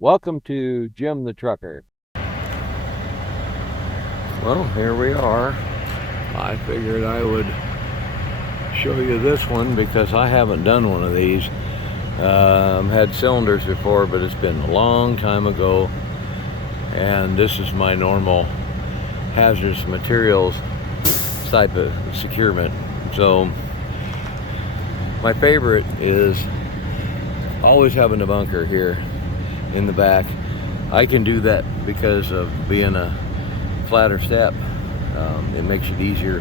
Welcome to Jim the Trucker. Well, here we are. I figured I would show you this one because I haven't done one of these. Had cylinders before, but it's been a long time ago. And this is my normal hazardous materials type of securement. So my favorite is always having a bunker here in the back. I can do that because of being a flatter step. It makes it easier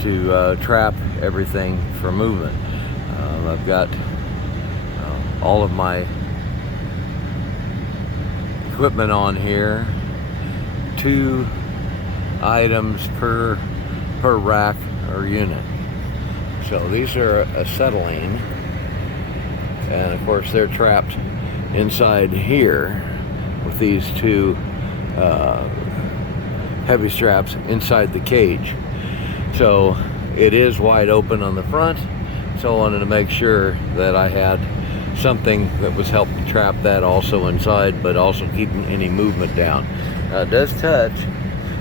to trap everything for movement. I've got all of my equipment on here, 2 items per rack or unit. So these are acetylene, and of course they're trapped inside here with these 2 heavy straps inside the cage. So it is wide open on the front, so I wanted to make sure that I had something that was helping trap that also inside, but also keeping any movement down. It does touch.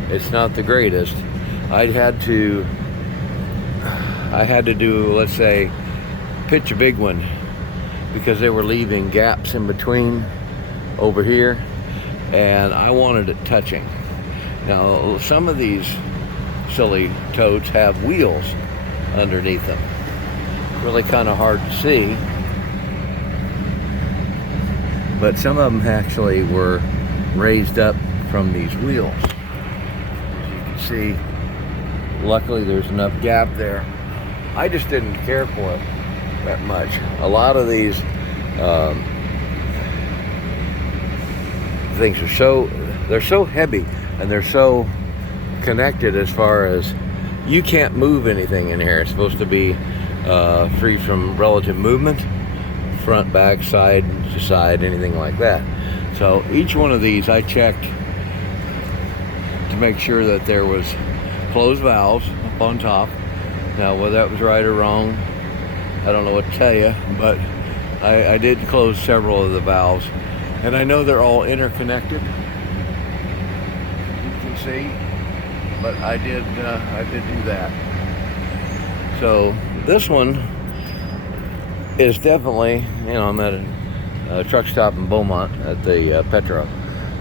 It's not the greatest. I had to do, let's say, pitch a big one, because they were leaving gaps in between over here, and I wanted it touching. Now, some of these silly totes have wheels underneath them. Really kind of hard to see, but some of them actually were raised up from these wheels. As you can see, luckily there's enough gap there. I just didn't care for it that much. A lot of these things are they're so heavy, and they're so connected as far as you can't move anything in here. It's supposed to be free from relative movement, front, back, side to side, anything like that. So each one of these I checked to make sure that there was closed valves up on top. Now, whether that was right or wrong, I don't know what to tell you, but I did close several of the valves, and I know they're all interconnected. You can see, but I did do that. So this one is definitely, I'm at a truck stop in Beaumont at the Petro.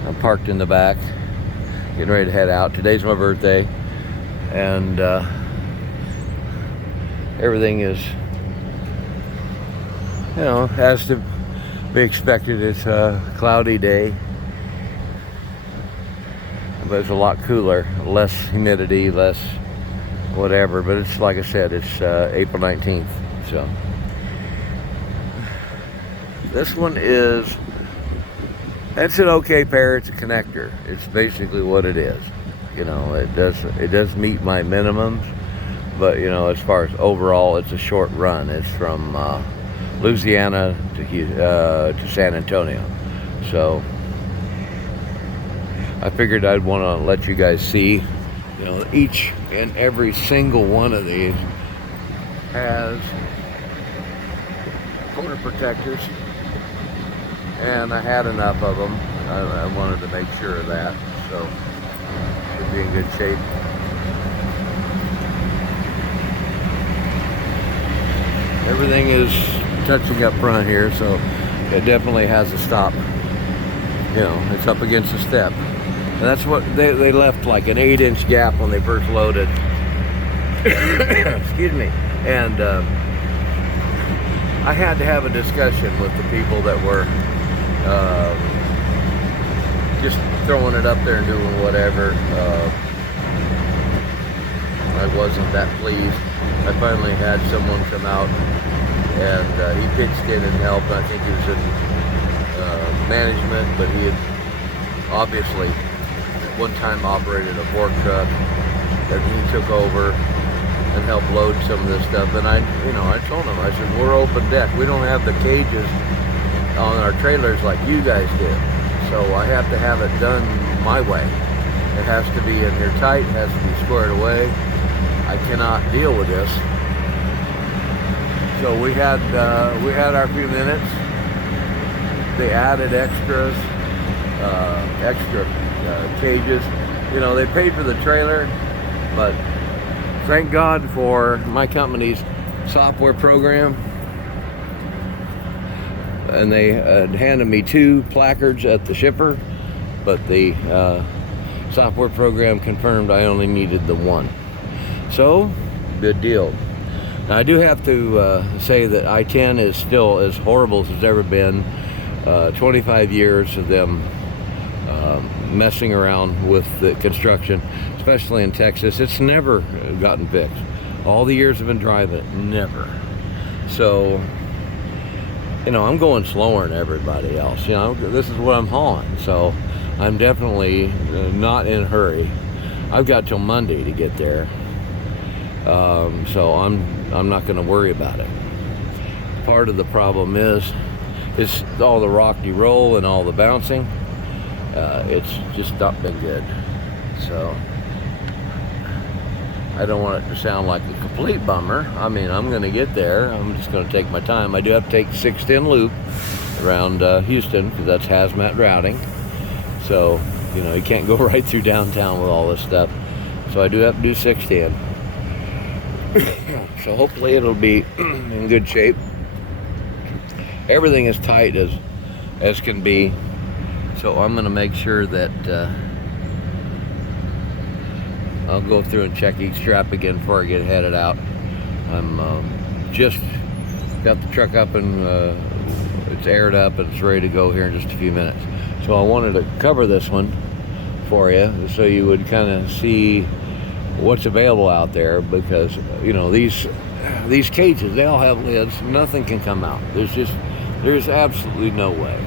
I'm parked in the back, getting ready to head out. Today's my birthday, and everything is, has to be expected. It's a cloudy day, but it's a lot cooler, less humidity, less whatever. But it's, like I said, it's April 19th. So this one it's an okay pair. It's a connector. It's basically what it is. It does meet my minimums, but as far as overall, it's a short run. It's from Louisiana to San Antonio. So I figured I'd want to let you guys see, each and every single one of these has quarter protectors, and I had enough of them. I wanted to make sure of that, so should be in good shape. Everything is touching up front here, so it definitely has a stop. It's up against the step. And that's what they left, like an 8-inch gap when they first loaded. Excuse me. And I had to have a discussion with the people that were just throwing it up there and doing whatever. I wasn't that pleased. I finally had someone come out, and he pitched in and helped. I think he was in management, but he had obviously at one time operated a fork truck, and he took over and helped load some of this stuff. And I told him, I said, we're open deck. We don't have the cages on our trailers like you guys did, so I have to have it done my way. It has to be in here tight. It has to be squared away. I cannot deal with this. So we had our few minutes. They added extras extra cages. You know, they paid for the trailer, but thank God for my company's software program. And they handed me 2 placards at the shipper, but the software program confirmed I only needed the 1. So, good deal. Now, I do have to say that I-10 is still as horrible as it's ever been. 25 years of them messing around with the construction, especially in Texas. It's never gotten fixed. All the years I've been driving it, never. So, you know, I'm going slower than everybody else. You know, this is what I'm hauling, so I'm definitely not in a hurry. I've got till Monday to get there, so I'm not going to worry about it. Part of the problem is all the rocky roll and all the bouncing. It's just not been good. So I don't want it to sound like a complete bummer. I mean, I'm going to get there. I'm just going to take my time. I do have to take 610 loop around Houston, because that's hazmat routing. So, you know, you can't go right through downtown with all this stuff. So I do have to do 610. So hopefully it'll be in good shape. Everything is tight as can be. So I'm going to make sure that I'll go through and check each strap again before I get headed out. I'm just got the truck up and it's aired up and it's ready to go here in just a few minutes. So I wanted to cover this one for you so you would kind of see what's available out there, because you know these cages, they all have lids. Nothing can come out. There's absolutely no way.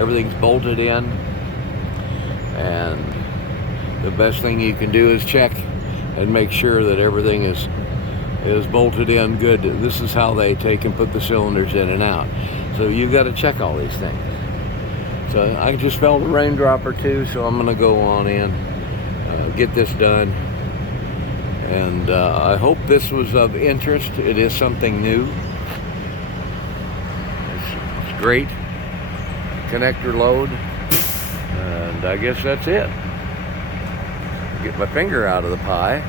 Everything's bolted in, and the best thing you can do is check and make sure that everything is bolted in good. This is how they take and put the cylinders in and out. So you've got to check all these things. So I just felt a raindrop or two, so I'm going to go on in, get this done. And I hope this was of interest. It is something new. It's great. Connector load. And I guess that's it. Get my finger out of the pie.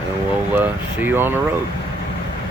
And we'll see you on the road.